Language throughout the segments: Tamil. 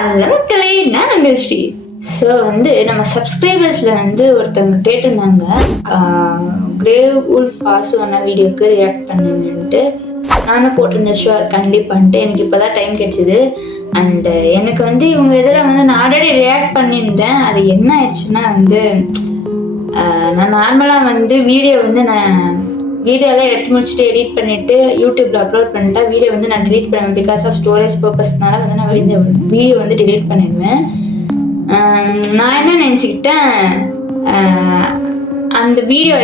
அது மக்களே நான் உங்கள் ஸ்ரீ. ஸோ வந்து நம்ம சப்ஸ்கிரைபர்ஸில் வந்து ஒருத்தவங்க கேட்டிருந்தாங்க கிரேவ் உல்ஃப் வாசு அண்ணா வீடியோக்கு ரியாக்ட் பண்ணுங்கன்ட்டு. நானும் போட்டிருந்தேன் ஷுவர் கண்டிப்பான்ட்டு. எனக்கு இப்போ தான் டைம் கிடைச்சிது. அண்டு எனக்கு வந்து இவங்க இதில் வந்து நான் ஆல்ரெடி ரியாக்ட் பண்ணியிருந்தேன். அது என்ன ஆயிடுச்சுன்னா வந்து நான் நார்மலாக வந்து வீடியோ வந்து நான் வீடியோலாம் எடுத்து முடிச்சுட்டு எடிட் பண்ணிவிட்டு யூடியூப்பில் அப்லோட் பண்ணிட்டா வீடியோ வந்து நான் டிலீட் பண்ணுவேன். பிகாஸ் ஆஃப் ஸ்டோரேஜ் பர்பஸ்னால வந்து நான் இந்த வீடியோ வந்து டிலீட் பண்ணிடுவேன். நான் என்ன நினச்சிக்கிட்டேன், அந்த வீடியோ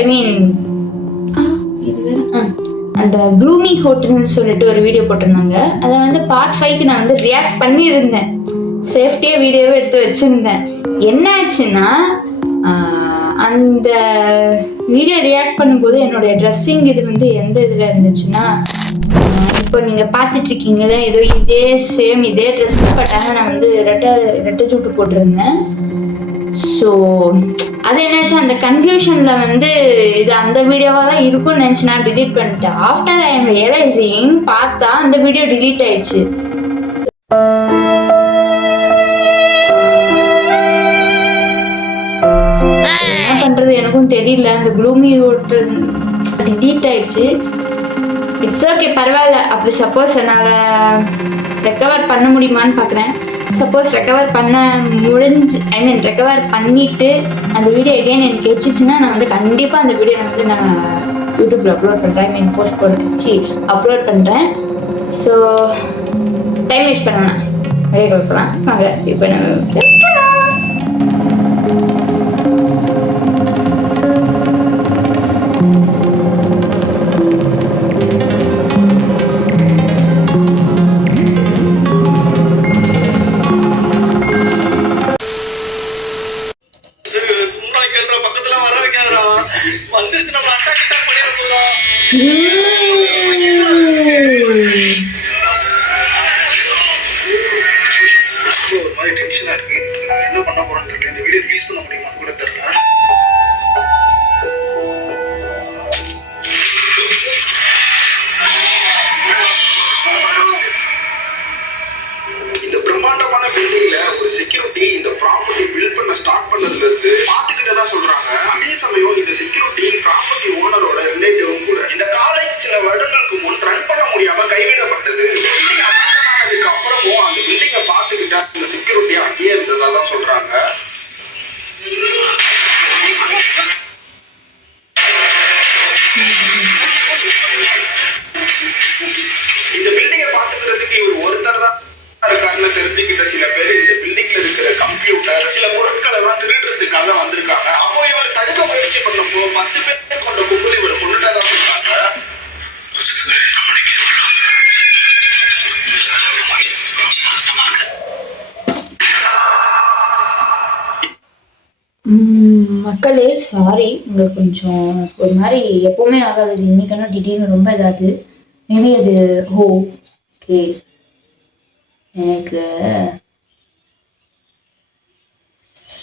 இது வேறு அந்த க்ளூமி ஹோட்டல்னு சொல்லிட்டு ஒரு வீடியோ போட்டிருந்தாங்க. அதை வந்து பார்ட் 5க்கு நான் வந்து ரியாக்ட் பண்ணியிருந்தேன். சேஃப்டியாக வீடியோவை எடுத்து வச்சுருந்தேன். என்ன ஆச்சுன்னா அந்த வீடியோ ரியாக்ட் பண்ணும்போது என்னுடைய ட்ரெஸ்ஸிங் இது வந்து எந்த இதில் இருந்துச்சுன்னா, இப்போ நீங்கள் பார்த்துட்ருக்கீங்களே ஏதோ இதே சேம் இதே ட்ரெஸ், பட் ஆனால் நான் வந்து ரெட்டை சூட்டு போட்டிருந்தேன். ஸோ அது என்னாச்சு, அந்த கன்ஃபியூஷனில் வந்து இது அந்த வீடியோவாக தான் இருக்கும்னு நினச்சி நான் டிலீட் பண்ணிட்டேன். ஆஃப்டர் ஐ எம் ரியலைசிங் பார்த்தா அந்த வீடியோ டிலீட் ஆயிடுச்சு. என்ன பண்ணுறது எனக்கும் தெரியல. அந்த க்ளூமி ஹோட்டல் டிலீட் ஆயிடுச்சு. இட்ஸ் ஓகே, பரவாயில்ல. அப்படி சப்போஸ் என்னால் ரெக்கவர் பண்ண முடியுமான்னு பார்க்குறேன். சப்போஸ் ரெக்கவர் பண்ண ரெக்கவர் பண்ணிவிட்டு அந்த வீடியோ எகைன் எனக்கு கிடைச்சிச்சுன்னா நான் வந்து கண்டிப்பாக அந்த வீடியோ வந்து நான் யூடியூப்பில் அப்லோட் பண்ணுறேன். போஸ்ட் போட்டு அப்லோட் பண்ணுறேன். ஸோ டைம் வேஸ்ட் பண்ண வேணாம், வெளியே கொடுக்கலாம் வாங்க. இப்போ நம்ம என்ன பண்ண போறேன்னு தெரியல. இந்த வீடியோ ரிலீஸ் பண்ண முடியுமா கூட தெரியல. இந்த பிரம்மாண்டமான பில்டிங்ல ஒரு செக்யூரிட்டி இந்த ப்ராப்பர்ட்டி பில்ட் பண்ண ஸ்டார்ட் பண்ணதுல இருந்து பாத்துக்கிட்டே தான் சொல்றாங்க. அதே சமயம் இந்த செக்யூரிட்டி ப்ராப்பர்ட்டி ஓனரோட ரிலேட்டிவும் கூட. இந்த காலேஜ் சில வருடங்களுக்கு முன் ரன் பண்ண முடியாம கைவிடப்பட்டது. அதுக்கு அப்புறமும் அந்த பில்டிங்கை பார்த்துக்கிட்ட இந்த செக்யூரிட்டி அங்கேயே இருந்ததா தான் சொல்றாங்க. இந்த பில்டிங்கை பார்த்துக்கிறதுக்கு இவர் ஒருத்தர் தான் இருக்காருன்னு தெரிஞ்சுக்கிட்ட சில பேர் இந்த பில்டிங்ல இருக்கிற கம்ப்யூட்டர் சில பொருட்கள் எல்லாம் திருடுறதுக்காக வந்திருக்காங்க. அப்போ இவர் தடுக்க முயற்சி பண்ணப்போ 10 பேர் கொண்ட கும்பல் இவர் கொண்டுட்டதா சொல்றாங்க. மக்களே சாரி, இங்கே கொஞ்சம் ஒரு மாதிரி எப்போவுமே ஆகாது. இன்னைக்கான திடீர்னு ரொம்ப இதாகுது. மேபி அது ஓகே. எனக்கு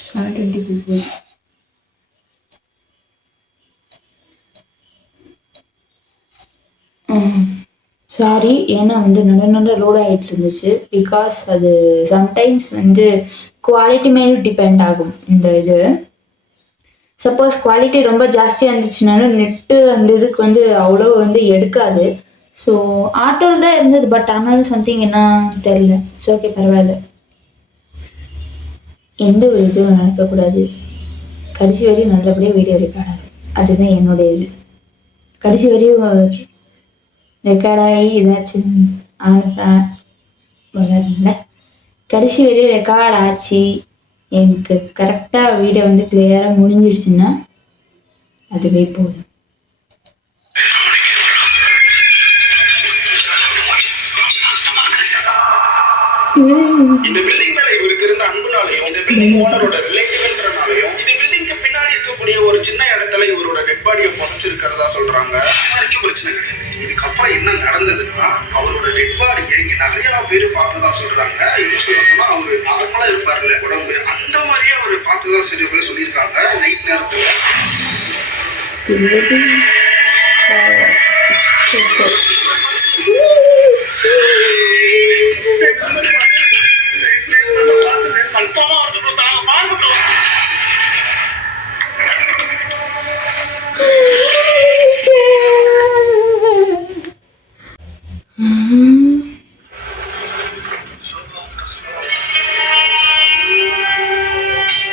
720 people. சாரி, ஏன்னா வந்து நல்ல லோட் ஆகிட்டு இருந்துச்சு. பிகாஸ் அது சம்டைம்ஸ் வந்து குவாலிட்டி மேலே டிபெண்ட் ஆகும். இந்த இது சப்போஸ் குவாலிட்டி ரொம்ப ஜாஸ்தியாக இருந்துச்சுனாலும் நெட்டு அந்த இதுக்கு வந்து அவ்வளோ வந்து எடுக்காது. ஸோ ஆட்டோவில் தான் இருந்தது, பட் ஆனாலும் சம்திங் என்ன தெரில. இட்ஸ் ஓகே, பரவாயில்ல. எந்த ஒரு இதுவும் நடக்கக்கூடாது. கடைசி வரையும் நல்லபடியாக வீடியோ ரெக்கார்ட் ஆகும். அதுதான் என்னுடைய இது. கடைசி வரையும் ரெக்கார்டாகி ஏதாச்சும் ஆனதா வளரல. கடைசி வரையும் ரெக்கார்ட் ஆச்சு, எனக்கு கரெக்டாக வீடியோ வந்து கிளியராக முடிஞ்சிடுச்சுன்னா அதுவே போதும். இந்த பில்டிங் மேல இவருக்கு இருந்த அன்புனாலையும் இந்த பில்டிங் ஓனரோட ரிலேட்டிவ்ன்றனாலையும் இந்த பில்டிங்க்கு பின்னாடி இருக்கக்கூடிய ஒரு சின்ன இடத்துல இவரோட டெட் பாடியை புதைச்சிருக்கிறதா சொல்றாங்க. வரைக்கும் பிரச்சனை கிடையாது. இதுக்கப்புறம் என்ன நடந்ததுன்னா அவரோட டெட் பாடியை இங்க நிறைய பேர் பார்த்துதான் சொல்றாங்க. இன்னும் சொல்ல போனா அவரு நார்மலா இருப்பார்ல உடம்பு, அந்த மாதிரியே அவரு பார்த்துதான் சில பேர் சொல்லியிருக்காங்க. நைட் நேரத்துல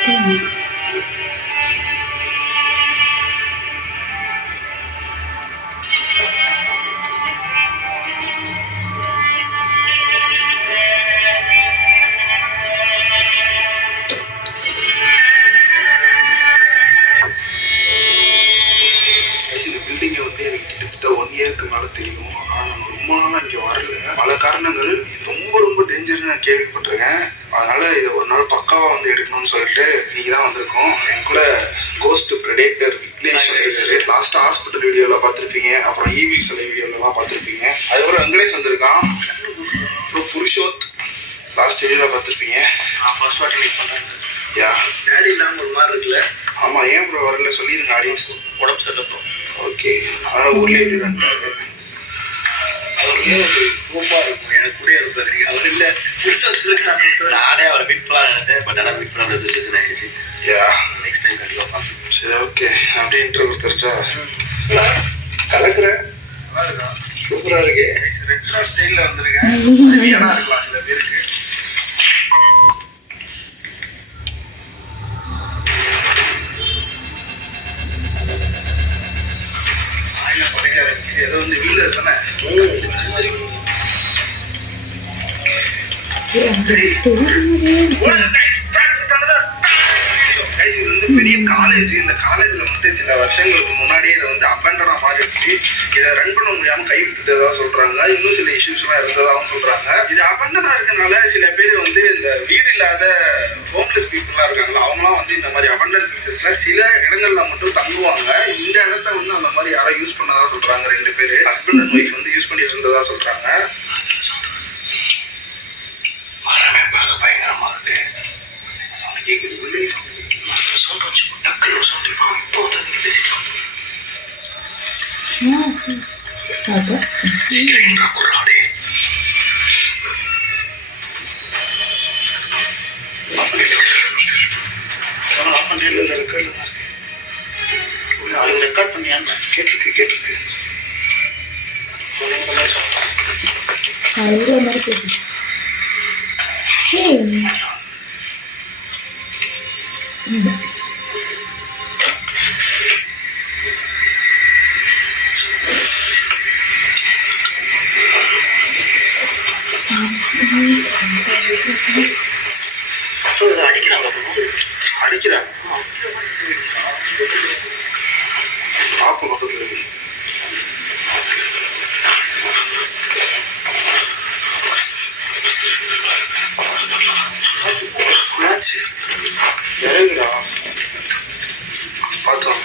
இந்த பில்டிங்கை வந்து எனக்கு கிட்டத்தட்ட 1 இயருக்கு மேலே தெரியும். ஆனால் நான் ரொம்ப நாளாக இங்கே வரல. பல காரணங்கள். இது ரொம்ப ரொம்ப டேஞ்சர்னு நான் கேள்விப்பட்டிருக்கேன். அதனால இதை ஒரு நாள் பக்காவாக வந்து எடுக்கணும்னு சொல்லிட்டு இன்னைக்கு தான் வந்திருக்கோம். என் கூட கோஸ்ட் பிரெடேட்டர் விக்னேஷ் வந்திருக்காரு. லாஸ்ட்டாக ஹாஸ்பிட்டல் வீடியோவில் பார்த்துருப்பீங்க, அப்புறம் ஈவில் சிலை வீடியோலலாம் பார்த்துருப்பீங்க. அதுக்கப்புறம் வெங்கடேஷ் வந்திருக்கான், அப்புறம் புருஷோத் லாஸ்ட் வீடியோவில் பார்த்துருப்பீங்க. நான் ஃபர்ஸ்ட் வாட்டி மீட் பண்ணுறேன். யா டேடி இல்லாமல் ஒரு மாதிரி இருக்குல்ல. ஆமாம், ஏன் ப்ரோ வரல சொல்லிடுங்க ஆடியன்ஸ். உடம்பு சரியில்லை ப்ரோ. ஓகே, அதனால் ஊர்லேயே வந்துட்டாரு. அவருக்கு கோப்பாக இருக்கும், எனக்கு கூட இருப்பாரு. அவர் இல்லை நானே அவரை மீட் பண்ணலாம் நினைச்சேன். பட் ஆனால் மீட் பண்ண சுச்சுவேஷன் ஆகிடுச்சு. யா நெக்ஸ்ட் டைம் கண்டிப்பாக பார்ப்போம். சரி, ஓகே. அப்படியே இன்ட்ரோ கொடுத்துருச்சா? கலக்குற நல்லா இருக்கா? சூப்பராக இருக்கு. ரெட்ரோ ஸ்டைலில் வந்துருக்கேன். ஏன்னா இருக்கலாம் சில பேருக்கு. இது ஏதோ வந்து வீடு தானே. இது வந்து பெரிய காலேஜ். இந்த காலேஜ்ல வந்துட்டு சில வருஷங்களுக்கு முன்னாடியே இதை வந்து அபண்டனா மாறிடுச்சு. இதை ரன் பண்ண முடியாம கைவிட்டுட்டதா சொல்றாங்க. இன்னும் சில இஷ்யூஸ் எல்லாம் இருந்ததாகவும் சொல்றாங்க. இது அபண்டனா இருக்கனால சில பேர் வந்து இந்த வீடு இல்லாத ஹோம்லெஸ் பீப்புளா இருக்காங்களா, அவங்களாம் வந்து இந்த மாதிரி அபண்டன்ட் பிளேசஸ்ல சில இடங்கள்ல மட்டும் தங்குவாங்க. இந்த இடத்த வந்து அந்த மாதிரி யாரும் யூஸ் பண்ணதா சொல்றாங்க. 2 பேர் ஹஸ்பண்ட் அண்ட் ஒய்ஃப் வந்து யூஸ் பண்ணிட்டு இருந்ததா சொல்றாங்க. பயங்கரமா இருக்கு. கேக்குது சவுண்ட் வச்சு டக்குனு சவுண்ட் இப்போ வந்து பேசிட்டு சீக்கிரம் குறாடே. ரெக்கார்ட் பண்ணியான்னு கேட்டிருக்கு. அடிக்கிறாங்க பாப்பா பக்கத்துல இருக்கு. இறங்குடா பார்த்தோம்.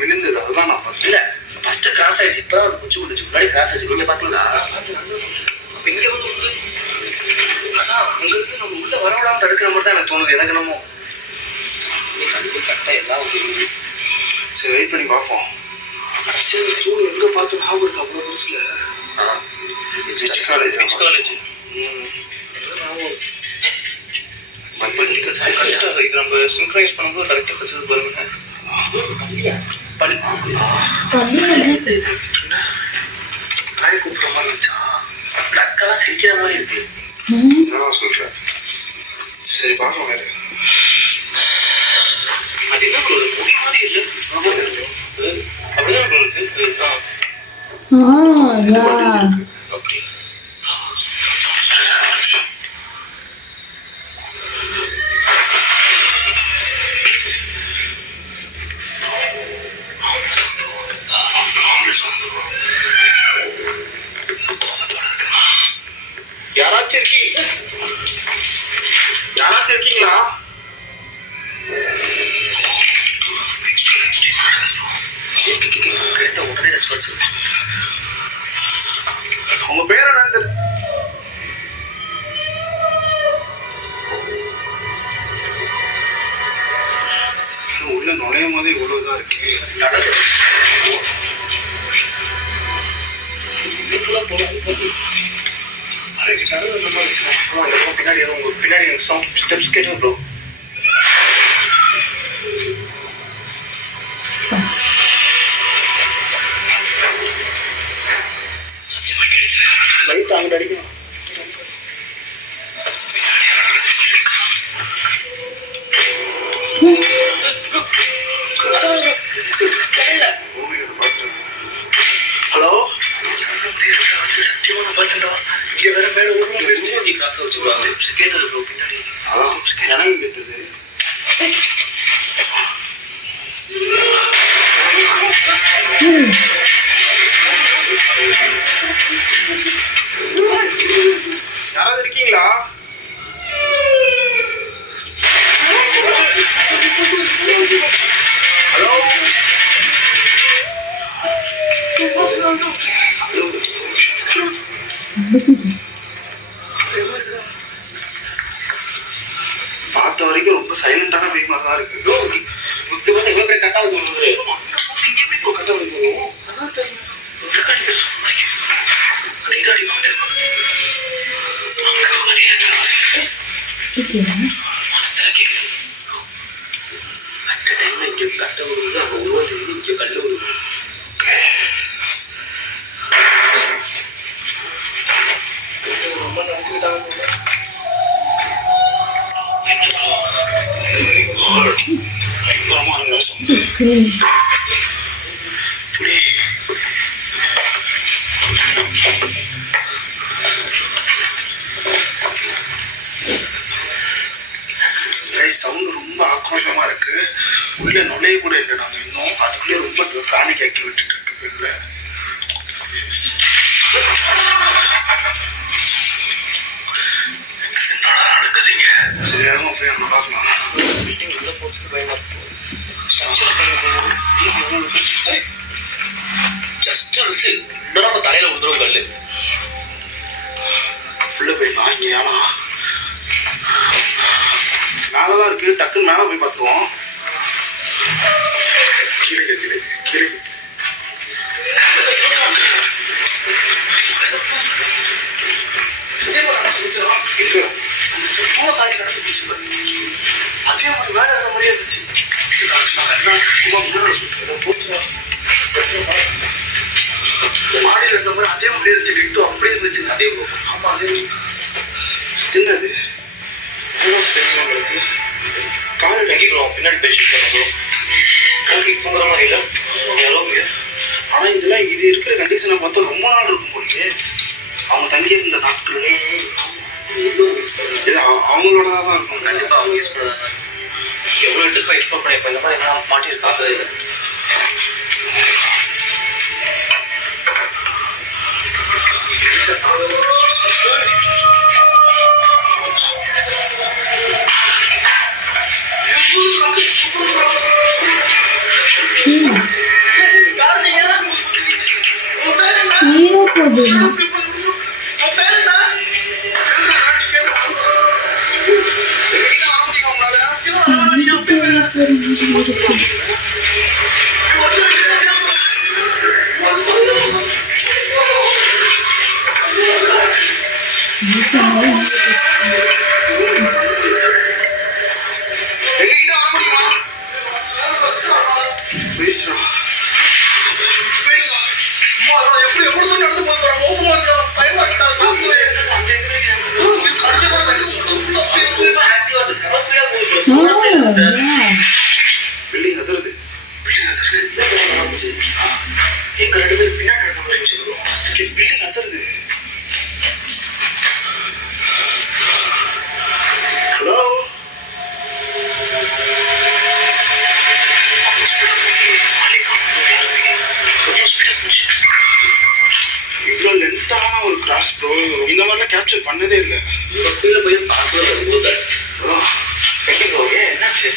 விழுந்தது அதுதான் நான் பார்த்தேன். இல்ல ஃபர்ஸ்ட் கிராஸ் ஆயிடுச்சு. இப்பதான் வந்து குச்சி விழுச்சு. முன்னாடி கிராஸ் ஆயிடுச்சு. நீங்க பாத்தீங்களா? இங்க வந்து அதான் அங்க இருந்து நம்ம உள்ள வரவிடாம தடுக்கிற மாதிரி தான் எனக்கு தோணுது. எனக்கு என்னமோ கரெக்டா எல்லாம். சரி, வெயிட் பண்ணி பார்ப்போம். சரி, தூள் எங்க பார்த்து ஞாபகம் இருக்கு அவ்வளோ வருஷத்துல. காலேஜ் நம்ம சிங்க்ரைஸ் பண்ணும்போது கரெக்டாக கற்றுது பாருங்க. காய் கூப்பிட்ற மாதிரி இருந்துச்சா? அக்கெல்லாம் சிரிக்கிற மாதிரி இருக்கு. நான் சொல்றேன். சரி பார்க்கலாம் வேறு. அது என்ன ஒரு முடி மாதிரி இல்லை. அப்படிதான் இருக்கு. அப்படி யாராச்சும் இருக்கீங்களா? உடனே ரெஸ்பான்ஸ். உங்க பேர் என்ன? உள்ள நுழையும் போதே இவ்வளவு இதா இருக்கு. பின்னாடி ஸ்டெப்ஸ் கேட்டு ப்ரோ. லைட் அங்கிட்டு அடிக்கணும். ஹலோ, சத்தியமா நான் பார்த்தேன்டா. இங்க வேற மேல ஒரு ரூம் போயிடுச்சு. கிராஸ் வச்சுருவாங்க. ஸ்டெப்ஸ் கேட்டது ப்ரோ பின்னாடி. அதான் எனக்கு கேட்டது. யாராவது இருக்கீங்களா? ஹலோ, பார்த்த வரைக்கும் ரொம்ப சைலண்டான பேய் மாதிரி தான் இருக்கு. இவ்வளவு பேர் கட்டாவது கட்ட வைக்கணும். சவுண்ட் ரொம்ப ஆக்ரோஷமா இருக்கு. உள்ள நுழைய கூட இல்லை. நாங்க இன்னும் அதுக்குள்ளே ரொம்ப பேனிக் ஆக்கி விட்டுட்டு இருக்கு வெளில. என்னடா நடக்குதுங்க? சரியாக போய் நம்ம பார்க்கலாம். மீட்டிங் உள்ள போறதுக்கு பயமா இருக்கு. Just miss. இன்னும் நம்ம தலையில விழுந்துரும் கல்லு. உள்ள போயிடலாம். இங்க ஏன்னா மேலதான் இருக்கு. டக்குன்னு மேல போய் பார்த்துருவோம். கீழே கேக்குது, கீழே கேக்குது. எங்க தூளை தாண்டி நடந்து போச்சு. அதே மாதிரி வேலை இருந்த மாதிரியே இருந்துச்சு. மாடியில் இருந்த மாதிரி அதே மாதிரியே இருந்துச்சு. டிட்டு அப்படியே இருந்துச்சு. அதே ஆமா, அதே என்னது உங்களுக்கு காலை தங்கிக்கிறோம். பின்னாடி பேசிட்டு தூங்குற மாதிரி இல்லை. ஆனா இதெல்லாம் இது இருக்கிற கண்டிஷனை பார்த்தா ரொம்ப நாள் இருக்கும் போலயே. அவங்க தங்கி இருந்த நாட்கள் இது அவங்களோட தான் இருக்கும். கண்டிப்பா அவங்க யூஸ் பண்ணாங்க. எவ்வளோ இடத்துக்கு எக்ஸ்ப்ளோர் பண்ணிப்போம். இந்த மாதிரி என்ன மாட்டியிருக்காங்க. இது பில்டிங் அதிருது. எங்க ரெண்டு பேர் பின்னாடி பில்டிங் அதிருது. ஹலோ, இவ்வளோ லென்த்தான ஒரு கிராஸ் ப்ரோ. இந்த மாதிரிலாம் கேப்சர் பண்ணதே இல்லை. போய் பார்க்க என்னாச்சு?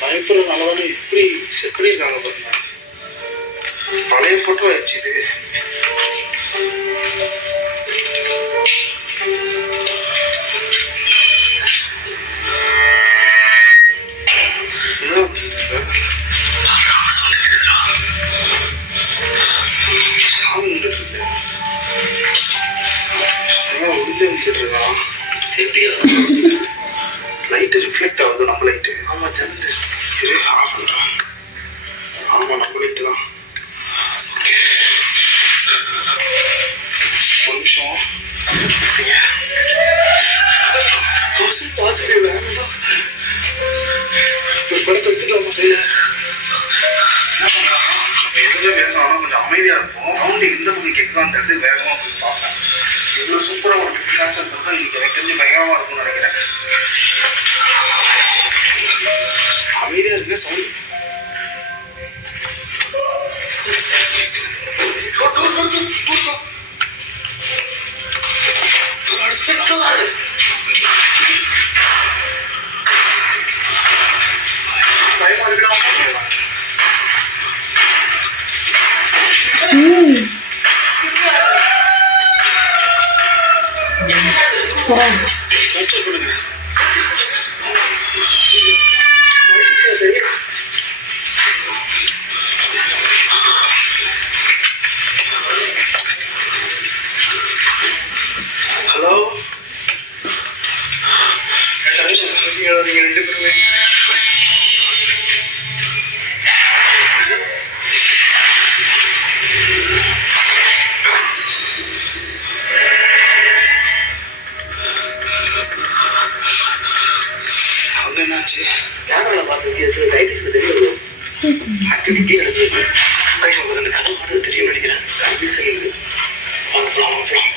பயப்படுறதுனாலதானே இப்படி செட் பண்ணியிருக்காங்க பாருங்க. பழைய போட்டோ ஆயிடுச்சு இது. எந்த இண்டிகேட்டர் இருக்கலாம்? சேஃப்டியாக லைட்டு ரிஃப்ளெக்ட் ஆகுது நம்ம லைட்டு. ஆமாம் ஜன்னல் சரி ஆஃப் பண்ணுறேன். ஆமாம் நம்ம லைட்டு தான். ஒரு நிமிஷம். பாசிட்டிவ் ஒரு படத்தை எடுத்துக்கலாமா கையில்? நம்ம எதுவுமே வேகமாக ஆனால் கொஞ்சம் அமைதியாக இருக்கும். சவுண்டு எந்த பக்கம் கேட்குதோ அந்த இடத்துக்கு வேகமாக போய் பார்ப்பேன். எவ்வளோ சூப்பராக ஒரு டிஃப்ரெண்ட் இருந்தால் இன்னைக்கு எனக்கு தெரிஞ்சு பயங்கரமாக இருக்கும்னு நினைக்கிறேன். அமைதியாக இருக்கு சவுண்ட். கேப்சர் பண்ணுங்க. ஹலோ நீங்க 2 பேருமே அங்க என்னாச்சு? கேமராவில் பார்த்து லைட்டு தெரியும் ஆக்டிவிட்டி எனக்கு கை சொல்றது அந்த கதை மாட்டது தெரியும் நினைக்கிறேன். அப்படி செய்யுது. வாங்க போகலாம்.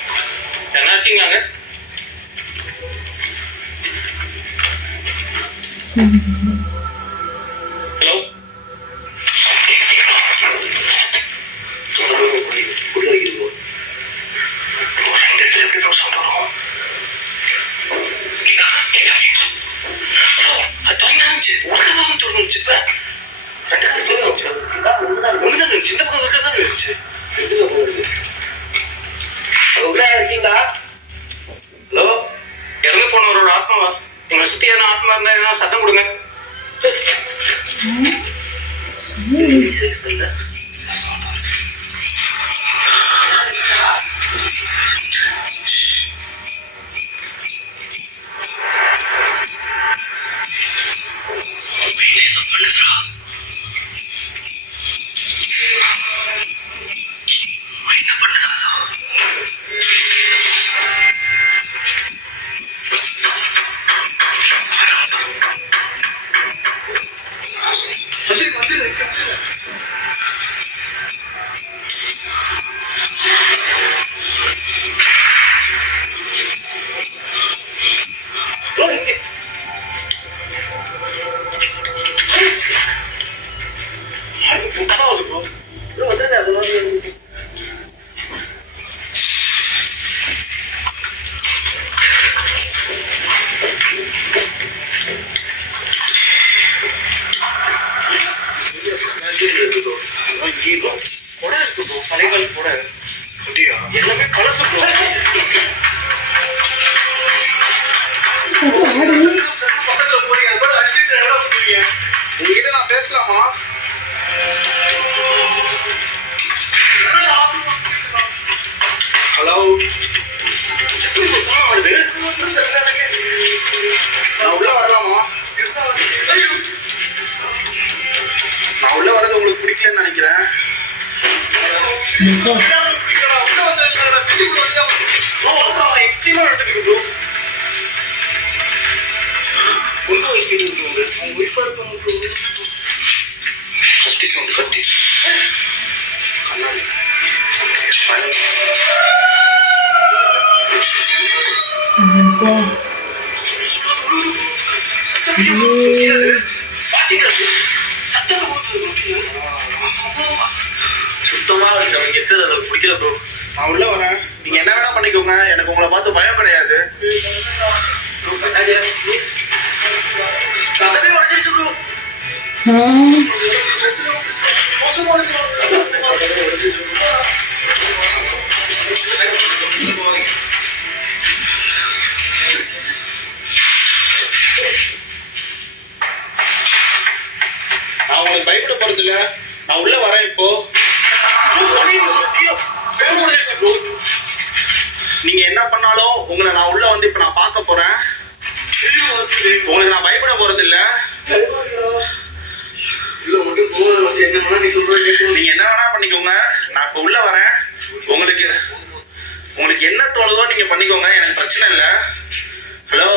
என்ன இருக்கீங்களாங்க? ஹலோ இருக்கீங்களா? ஹலோ இறந்து போனவரோட ஆத்மாவா? உங்களை சுத்தி ஏன்னா ஆத்மா இருந்தா ஏன்னா சத்தம் கொடுங்க. எல்லாமே பழசு உங்ககிட்ட நான் பேசலாமா? ஹலோ நான் உள்ள வரலாமா? நான் உள்ள வரது உங்களுக்கு பிடிக்கலன்னு நினைக்கிறேன். எக்ஸ்ட்ரீமா எடுத்துக்கு ப்ரோ. உள்ள வயசு கேட்டு அவங்க ஒய்ஃபா இருப்பாங்க ப்ரோ. கத்தி சவுண்ட் கண்ணாடி சுத்தமா இருக்கிறது பிடிக்கல ப்ரோ. நான் உள்ள வரேன். நீங்க என்ன வேணா பண்ணிக்கோங்க. எனக்கு உங்களை பார்த்து பயம் கிடையாது. கதவே உடஞ்சிருச்சு ப்ரோ. நான் உங்களுக்கு பயப்பட போறது இல்ல. நான் உள்ள வரேன் இப்போ. நீங்க என்ன பண்ணாலும் உங்களை நான் உள்ள வந்து இப்ப நான் பார்க்க போறேன். உங்களுக்கு நான் பயப்பட போறது இல்ல. நீங்க என்ன வேணா பண்ணிக்கோங்க. நான் இப்ப உள்ள வரேன். உங்களுக்கு என்ன தோணுதோ நீங்க பண்ணிக்கோங்க, எனக்கு பிரச்சனை இல்லை. ஹலோ,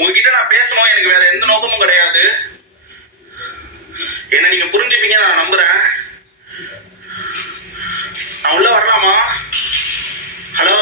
உங்ககிட்ட நான் பேசணும், எனக்கு வேற எந்த நோக்கமும் கிடையாது. என்ன நீங்க புரிஞ்சுப்பீங்க நான் நம்புறேன். நான் உள்ள வரலாமா? ஹலோ,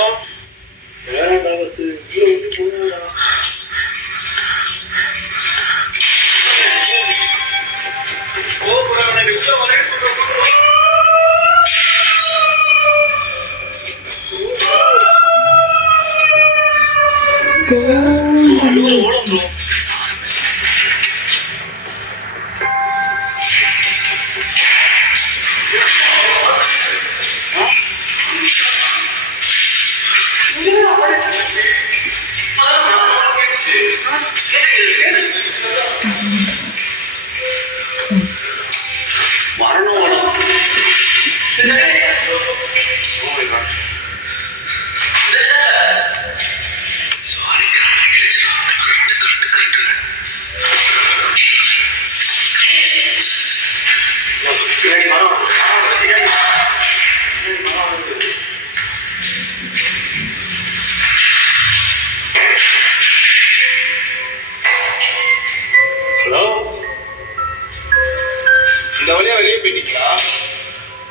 இந்த வழியா வெளியே போயிட்டீங்களா?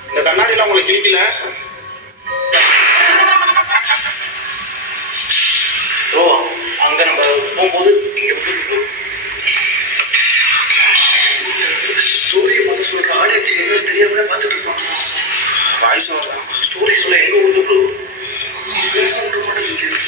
இந்த கண்ணாடிலாம் உங்களுக்கு கிழிக்கல? ப்ரோ அங்க நம்ம போகும்போது இங்க ஸ்டோரியை மட்டும் சொல்ற ஆடியன்ஸ் என்ன தெரியாமலே பார்த்துட்டு இருப்பாங்க. வாய்ஸ் வரதா? ஸ்டோரி சொல்ல எங்க விடுது ப்ரோ? பேச விட மாட்டேங்குது.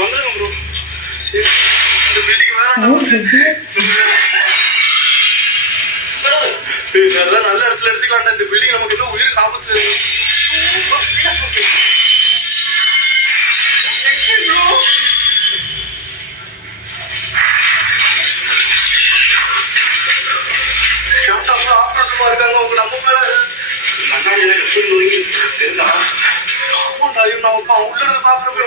வந்துருங்க ப்ரோ. இந்த பில்டிங் நல்ல இடத்துல எடுத்துக்கலாம். இந்த பில்டிங் நமக்கு இன்னும் உயிர் காப்பாத்து. இருக்காங்க உங்க நம்ம மேல கண்ணாடியில தெரியுதா? உள்ள இருந்து பாக்குறேன்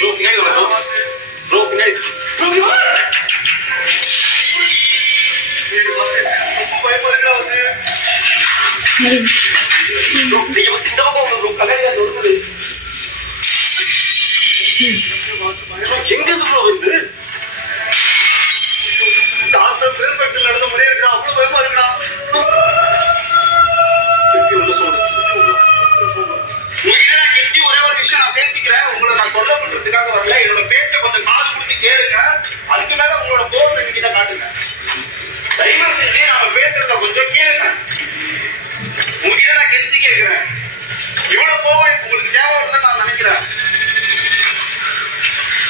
ப்ரோ பின்னாடி வா ப்ரோ பின்னாடி ரொம்ப பயமா இருக்கா? நீங்க பஸ் இந்த பக்கம் ப்ரோ கண்ணாடியா இருக்குது. எங்க ப்ரோ வந்து டாக்டர் பிரேஃபெக்ட்ல நடந்த மாதிரி இருக்கா? அவ்வளவு பயமா இருக்கா? உங்ககிட்ட நான் கெஞ்சி ஒரே ஒரு விஷயம் நான் பேசிக்கிறேன். உங்களை நான் தொல்லை பண்றதுக்காக வரல. என்னோட பேச்சை கொஞ்சம் காது கொடுத்து கேளுங்க. அதுக்கு மேல உங்களோட கோவத்தை என்கிட்ட காட்டுங்க. தயவு செஞ்சு நாம பேசுறத கொஞ்சம் கேளுங்க. உங்ககிட்ட நான் கெஞ்சி கேட்கிறேன். இவ்வளவு கோவம் உங்களுக்கு தேவைப்படுதுன்னு நான் நினைக்கிறேன்.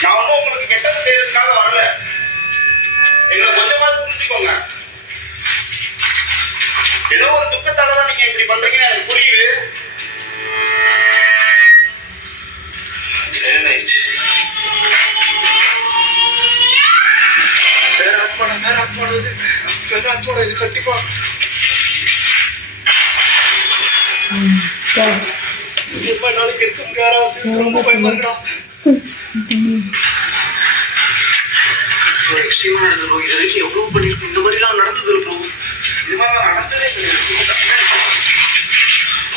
நான் ஒன்றும் உங்களுக்கு கெட்டது செய்யறதுக்காக வரல. எங்களை கொஞ்சமாவது புரிஞ்சுக்கோங்க. ஏதோ ஒரு துக்கத்தால தான் நீங்க இப்படி பண்றீங்கன்னு எனக்கு புரியுது. வேற ஆத்மாடா இது கண்டிப்பா எப்ப நாளைக்கு இருக்க முடியாது. ரொம்ப பயமா இருக்கா? எக்ஸ்ட்ரீமா நடந்தது ப்ரோ. இது வரைக்கும் எவ்வளவு பண்ணிருக்கோம். இந்த மாதிரிலாம் நடந்தது ப்ரோ. இது மாதிரிலாம் நடந்ததே கிடையாது.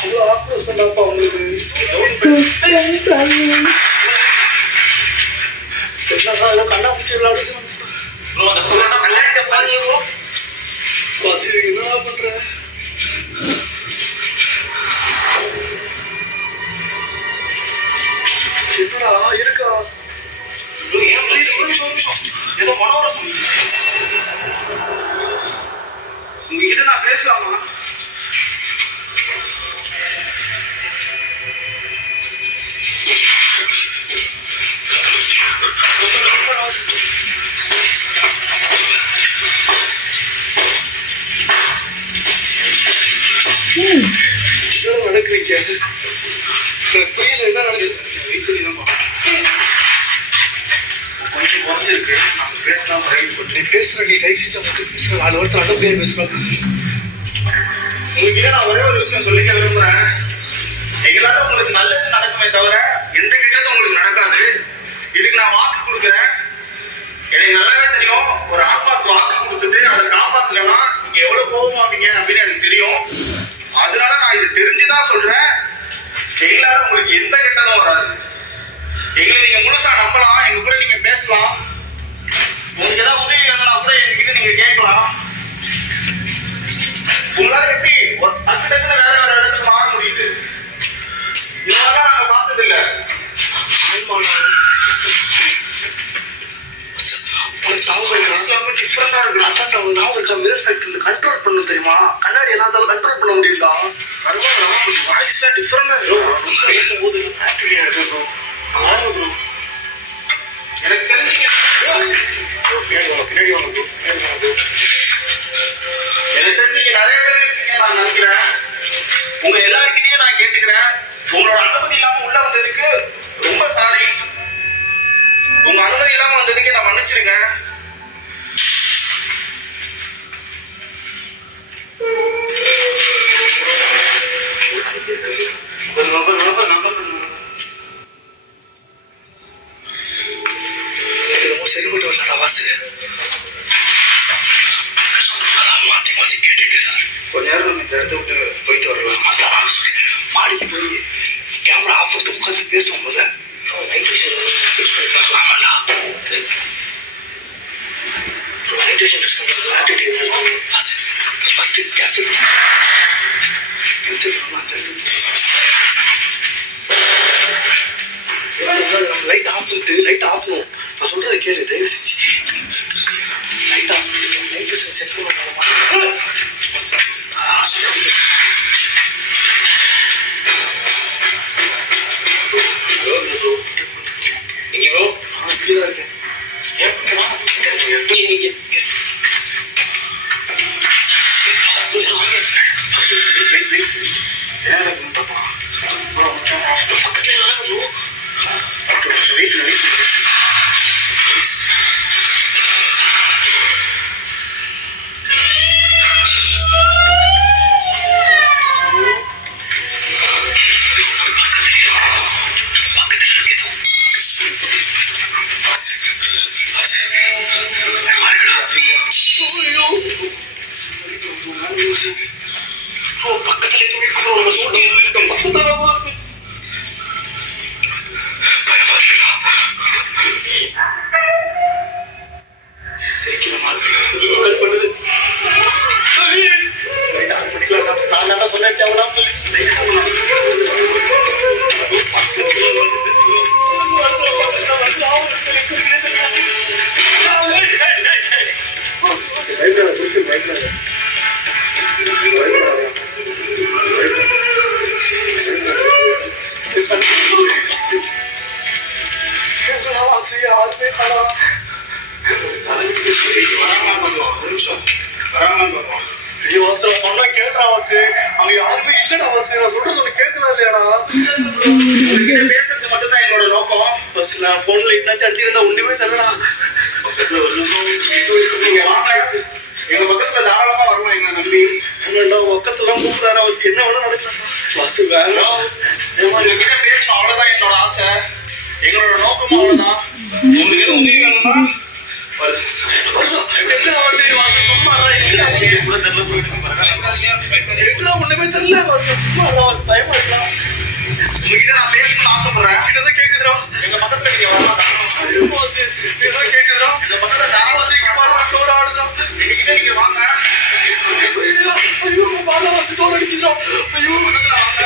அவ்வளோ ஆக்ரோஷம் பண்ணப்பா உங்களுக்கு. கண்ணா பிடிச்சி விளையாடு ப்ரோ. அந்த கொரோனா கல்யாணத்தை பாருங்க ப்ரோ. பசி என்னடா பண்ற? என்னடா இருக்கா? ஏன் ஒரு நிமிஷம் ஏதோ மனோரசம். உங்ககிட்ட நான் பேசலாமா? இருக்கு. நம்ம பேசலாம் ரைட் போட்டு. நீ பேசுற நீ ரைட் மட்டும் பேசுற 4 வருஷம் அடப்பே பேசுறோம். உங்ககிட்ட நான் ஒரே ஒரு விஷயம் சொல்லிக்க விரும்புறேன். எங்களால உங்களுக்கு நல்லது நடக்குமே தவிர எந்த கெட்டதும் உங்களுக்கு நடக்காது. இதுக்கு நான் வாக்கு கொடுக்குறேன். எனக்கு நல்லாவே தெரியும், ஒரு ஆத்மாக்கு வாக்கு கொடுத்துட்டு அதை காப்பாத்தலன்னா நீங்க எவ்வளவு கோபமாவீங்க அப்படின்னு எனக்கு தெரியும். அதனால நான் இது தெரிஞ்சுதான் சொல்றேன். எங்களால உங்களுக்கு எந்த கெட்டதும் வராது. எங்களை நீங்க முழுசா நம்பலாம், எங்க கூட நீங்க பேசலாம். உங்களுக்கு ஏதாவது உதவி வேணும்னா கூட எங்ககிட்ட நீங்க கேட்கலாம். உங்களால எப்படி ஒரு 10 டக்குன்னு வேற வேற இடத்துக்கு மாற முடியுது? இதெல்லாம் நாங்க பார்த்தது இல்ல. டிஃபரெண்டா இருக்கு. அதான் அவங்க நான் ஒரு மிரர் ஃபேக்டரி கண்ட்ரோல் பண்ண தெரியுமா? கண்ணாடி எல்லாத்தாலும் கண்ட்ரோல் பண்ண முடியும்டா. பரவாயில்ல, வாய்ஸ்ல டிஃபரெண்டா இருக்கும். பேசும்போது ஆக்டிவிட்டியா இருக்கு. எனக்கு தெரிஞ்சீங்க எனக்கு தெரிஞ்சு நிறைய பேர் இருக்கீங்க நான் நினைக்கிறேன். உங்க எல்லாருக்கிட்டையும் நான் கேட்டுக்கிறேன், உங்களோட அனுமதி இல்லாம உள்ள வந்ததுக்கு ரொம்ப சாரி. உங்க அனுமதி இல்லாம வந்ததுக்கு நான் மன்னிச்சிருங்க. சரிபட்டு வரலடா வாசு. மாத்தி மாத்தி கேட்டுட்டு கொஞ்ச நேரம் நம்ம இந்த இடத்த விட்டு போயிட்டு வரலாம். மாடிக்கு போய் கேமரா ஆஃப் பண்ணிட்டு உட்காந்து பேசுவோம் போது லைட் ஆஃப் பண்ணிட்டு லைட் ஆஃப்னும் நான் சொல்றதை கேளு தயவு செஞ்சு. லைட் ஆஃப் பண்ணிட்டு லைட்டு செட் பண்ண இருக்கேன். பக்கத்துல சொன்னா கேட்டா வாசு, அங்க யாருமே இல்லடா வாசு. நான் சொல்றது உனக்கு கேட்கலாம் இல்லையாடா? பேசுறது மட்டும் தான் என்னோட நோக்கம். பஸ்ல போன்ல என்னாச்சும் அடிச்சிருந்தா ஒண்ணுமே சொல்லடா. நீங்க வாங்க, எங்க பக்கத்துல தாராளமா வரலாம். எங்க நம்பி உங்கள்டா பக்கத்துல கூப்பிடாரா வாசு, என்ன வேணா நடக்கலாம் வாசு. வேண்டாம், உங்ககிட்ட பேசணும், அவ்வளவுதான் என்னோட ஆசை. எங்களோட நோக்கமும் அவ்வளவுதான். உங்களுக்கு எதுவும் உதவி வேணும்னா ஒண்ணுமே தெரியல. பயமா இருக்கலாம். உங்ககிட்ட நான் பேசணும்னு ஆசைப்படுறேன். இதான் கேக்குதுடா. எங்க பக்கத்துல நீங்க வரலாம். இதான் கேக்குதுடா. எங்க பக்கத்துல தாராவாசிக்கு வரலாம். டோர் ஆடுறா. எங்ககிட்ட நீங்க வாங்க. ஐயோ பாலவாசி டோர் அடிக்குதுடா. ஐயோ பக்கத்துல வாங்க.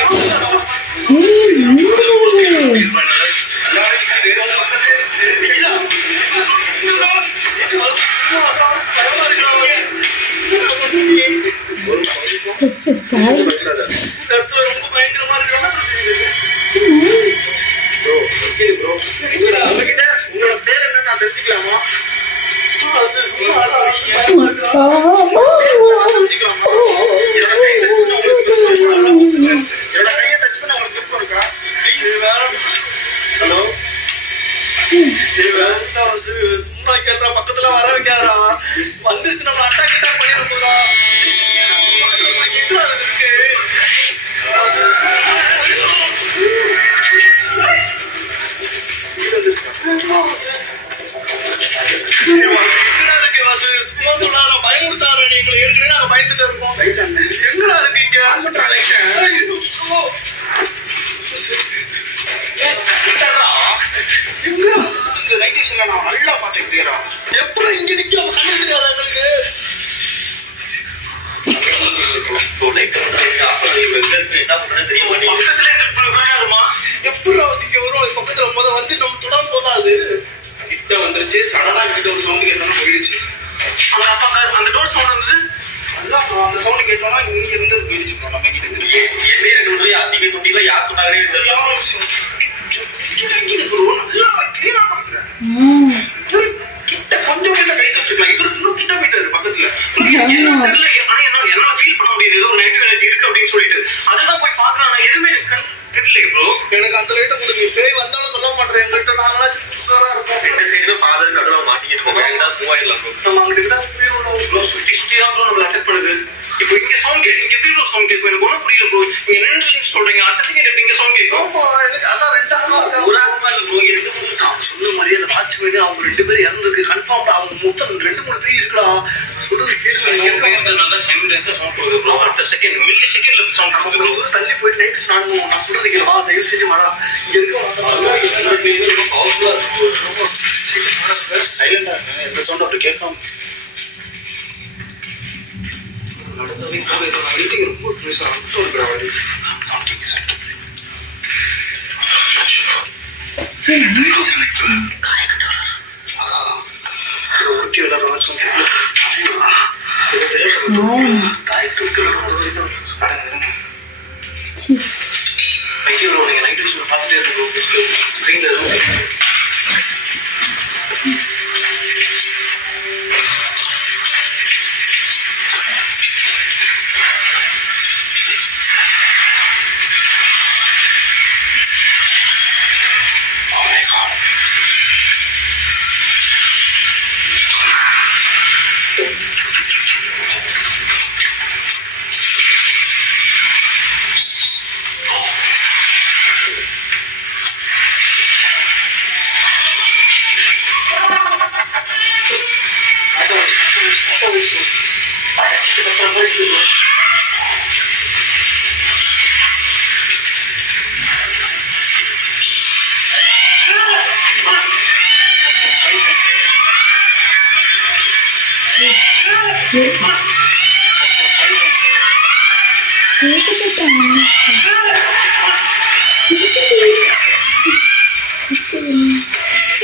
ரொம்ப பயங்கரமா இருக்கு. உங்களோட பேர் என்ன நான் தெரிஞ்சுக்கலாமா? என்னோட கையை டச் பண்ண உங்களுக்கு இருக்கா? ஹலோ சும்மா கேட்கறா, பக்கத்துல வர வைக்காதா, வந்துருச்சு நம்ம அட்டாக் அட்டாக் பண்ணிட போறா. பக்கத்துல போய் எங்கடா அது இருக்கு? எங்கடா இருக்கு அது? சும்மா சொல்லாத, பயமுறுத்தாரா நீ? எங்களை ஏற்கனவே நாங்க பயந்துட்டு இருக்கோம். எங்கடா இருக்கு இங்க? இந்த நைட் விஷன்ல நான் நல்லா பார்த்தேன் கிளியரா. எப்பறம் இங்க நிக்காம கண்ணு தெரியாதா எனக்கு? பக்கத்துல முத வந்து நம்ம தொடாம போதாது. கிட்ட வந்துருச்சு, சடனா கிட்ட ஒரு சவுண்ட் கேட்டோம்னா போயிடுச்சு. அந்த டோர் சவுண்ட் வந்தது. அதான் அந்த சவுண்ட் கேட்டோம்னா இங்க இருந்தது போயிடுச்சு. நம்ம கிட்ட திரும்பி அதிக தொட்டில யார் தொட்டாலே கிட்ட கொஞ்சம் கை தொட்டுக்கலாம். இவரு இன்னும் கிட்ட போயிட்டாரு பக்கத்துல. என்னால ஃபீல் பண்ண முடியுது, ஏதோ ஒரு நெகட்டிவ் எனர்ஜி இருக்கு அப்படின்னு சொல்லிட்டு அதெல்லாம் போய் பாக்குறேன். ஆனா எதுவுமே கண் தெரியல ப்ரோ. எனக்கு அந்த லைட்டை கொடுங்க. பேய் வந்தாலும் சொல்ல மாட்டேன். எங்கள்கிட்ட நாங்களாம் சுத்தரா இருக்கோம். ரெண்டு சைடுல ஃபாதர் கடவுள மாட்டிக்கிட்டு போறோம். எங்கடா மூவாயிரலாம் ப்ரோ. நம்ம அங்கிட்ட ப்ரோ சுத்தி சுத்தி தான் ப்ரோ நம்மள அட்டாக் பண்ணுது. இப்போ இங்க சவுண்ட் கேட்கு. இங்க எப்படி ப்ரோ சவுண்ட் கேட்கும்? எனக்கு ஒன்றும் புரியல ப்ரோ. நீங்க நின்று சொல்றீங்க, அடுத்த செகண்ட் எப்படி இங்க சவுண்ட் கேட்கும்? ஆமா, எனக்கு அதான் ரெண்டாவது ஒரு ஆகுமா இல்லை ப்ரோ. எனக்கு அவங்க சொன்ன மாதிரியே அந்த வாட்ச்மேன் அவங்க 2 பேரும் இறந்துருக்கு கன்ஃபார்ம்டா. அவங்க மொத்தம் 2-3 பேர் இருக்கா. சொல்றது கேளுங்க. நல்லா சைமல்டேனியஸா சவுண்ட் போகுது ப்ரோ. அடுத்த செகண்ட் மில்லி செகண்ட்ல சவுண்ட் போகுது ப்ரோ. தள்ளி போயிட்டு நைட் ஸ்நானம் பண்ணுவோம். நான் சொல்றது கேளு. வா, தயவு செஞ்சு வாடா. இங்க இருக்க பவர்ஃபுல்லா இருக்கு. சைலண்டா இருங்க. எந்த சவுண்ட் அப்படி கேட்காம வீட்டுக்கு ரொம்ப உருட்டி விளையாடுறோம். நைட் விஷயம் பார்த்துட்டே இருக்கோம்.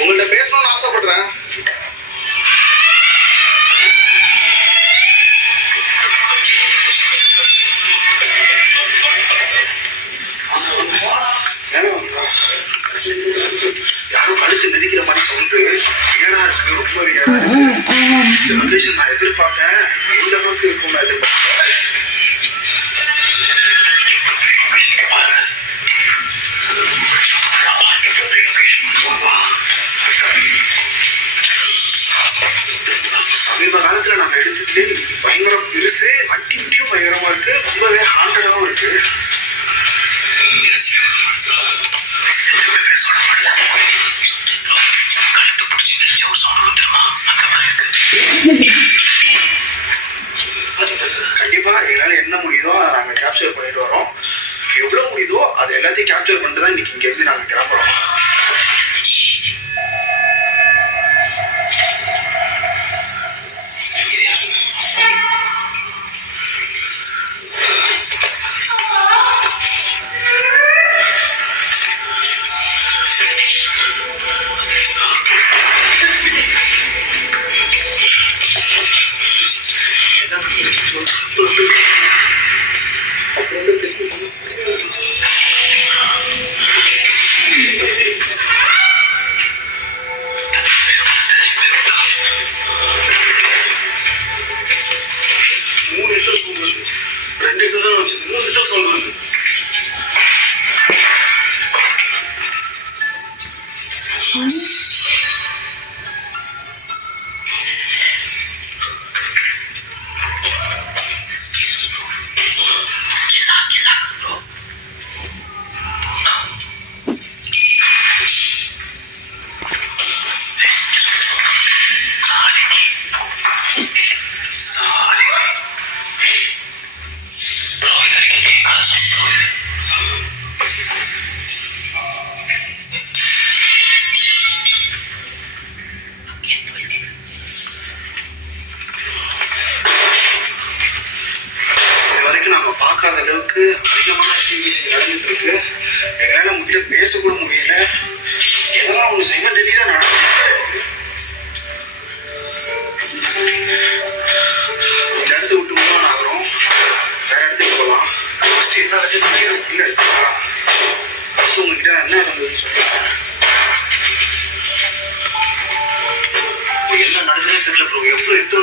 உங்கள்கிட்ட பேசணும்னு ஆசைப்படுறேன். யாரும் கழுத்து நெரிக்கிற மாதிரி சவுண்டு ஏடா இருக்கு. ரொம்ப ஏடா இருக்கு. நான் எதிர்பார்த்தேன். எந்த அளவுக்கு இருக்கும் நான் எதிர்பார்த்தேன். சமீப காலத்துல நாங்க எடுத்ததுலேயே பயங்கர பெருசு. அட்டிவிட்டியும் பயங்கரமா இருக்கு. ரொம்பவே ஹாண்டடாகவும் இருக்கு. கண்டிப்பா எங்களால என்ன முடியுதோ அதை நாங்க கேப்சர் பண்ணிட்டு வரோம். எவ்வளவு முடியுதோ அது எல்லாத்தையும் கேப்சர் பண்ணிட்டு தான் இன்னைக்கு இங்க இருந்து நாங்க கிளம்புறோம்.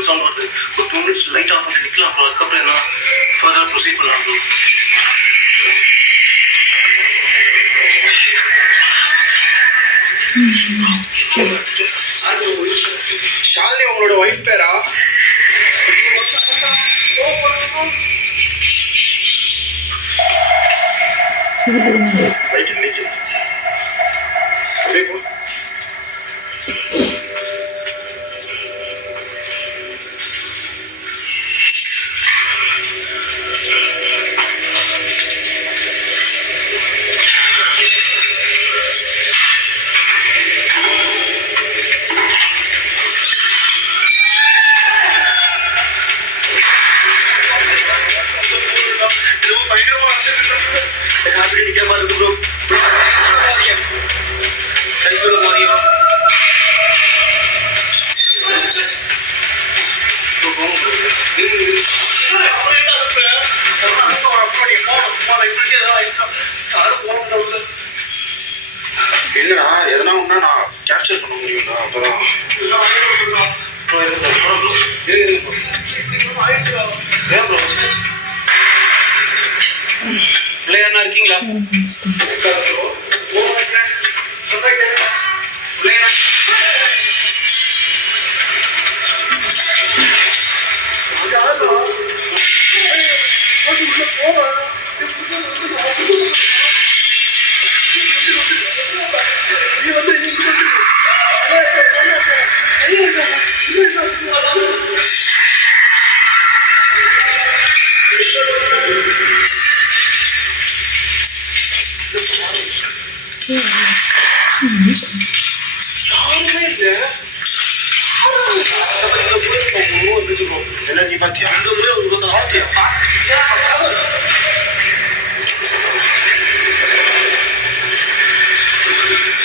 டிஸ்டர்பன்ஸ் சவுண்ட் வருது. ஒரு 2 minutes லைட் ஆஃப் பண்ணி நிக்கலாம் ப்ரோ. அதுக்கப்புறம் என்ன ஃபர்தர் ப்ரொசீட் பண்ணலாம் ப்ரோ. ஷாலினி உங்களோட ஒய்ஃப் பேரா? ரைட் இன்னைக்கு அப்படியே போ. இல்லடா எதனா ஒன்னா நான் கேப்சர் பண்ண முடியும்டா. அப்பதான் பிள்ளையா இருக்கீங்களா? யாருமே இல்ல. என்ன நீ பாத்தியா? பாத்தியா?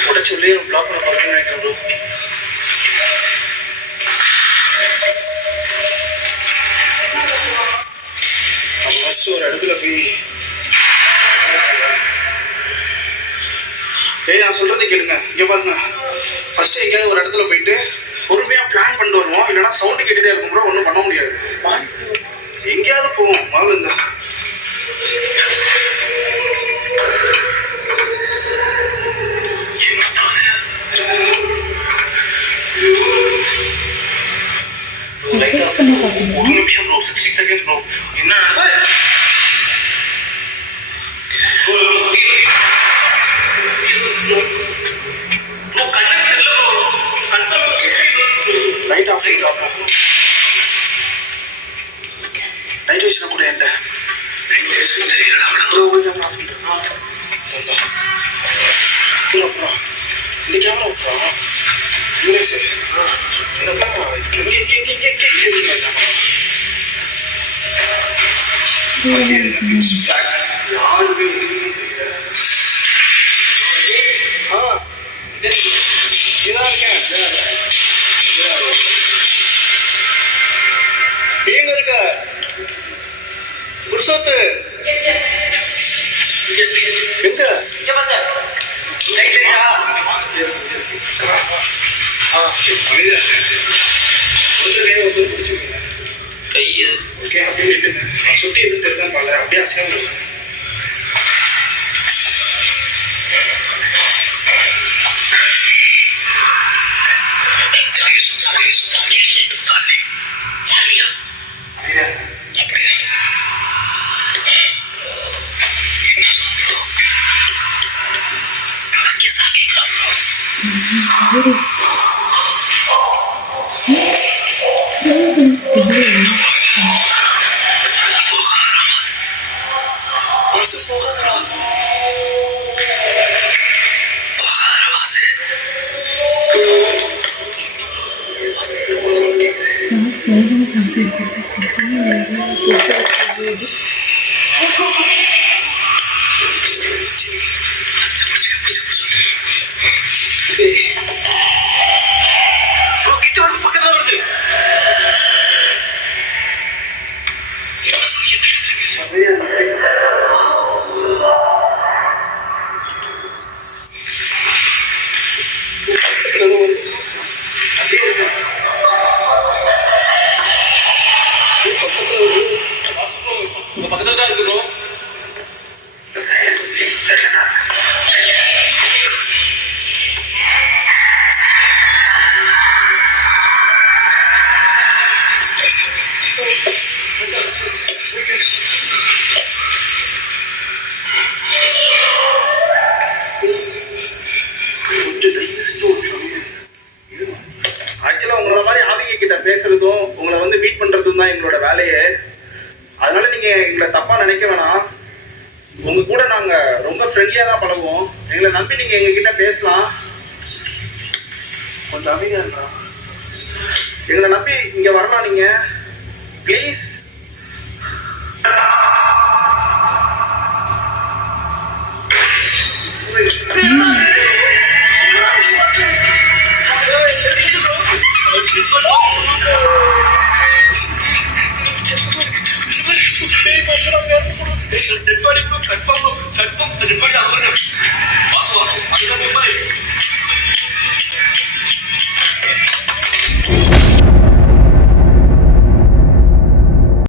உடச்சுள்ளே பிளாக் பண்ண பார்க்கணும்னு நினைக்கிறேன் ப்ரோ. ஃபர்ஸ்ட் ஒரு இடத்துல போய் நான் சொல்றதை கேளுங்க. இங்க பாருங்க, ஃபர்ஸ்ட் எங்கேயாவது ஒரு இடத்துல போயிட்டு பொறுமையா பிளான் பண்ணிட்டு வருவோம். இல்லைன்னா சவுண்டு கேட்டுட்டே இருக்கும் ப்ரோ, ஒன்றும் பண்ண முடியாது. எங்கேயாவது போவோம் முதல்ல. இந்த ஒரு நிமிஷம் ப்ரோ, 6 seconds ப்ரோ. என்ன நடக்குது? லைட் ஆஃப் லைட் வச்சுனா கூட என்ன இந்த கேமரா போகிறோம். யூனிஸு யாருமே இதான் இருக்கேன். நீங்க இருக்க புருஷோத்து எங்க கையை ஓகே அப்படியே விட்டுங்க. நான் சுத்தி எதுவும் தெரியுதான்னு பாக்குறேன். அப்படியே அசையாம பேசுறதும் உங்களை வந்து மீட் பண்றதும் தான் எங்களோட வேலையே. அதனால நீங்க எங்களை தப்பா நினைக்க வேணாம். உங்க கூட நாங்க ரொம்ப ஃப்ரெண்ட்லியா தான் பழகுவோம். எங்களை நம்பி நீங்க எங்க கிட்ட பேசலாம். கொஞ்சம் அமைதியா இருந்தா எங்களை நம்பி இங்க வரலாம் நீங்க please. Dead body bro confirm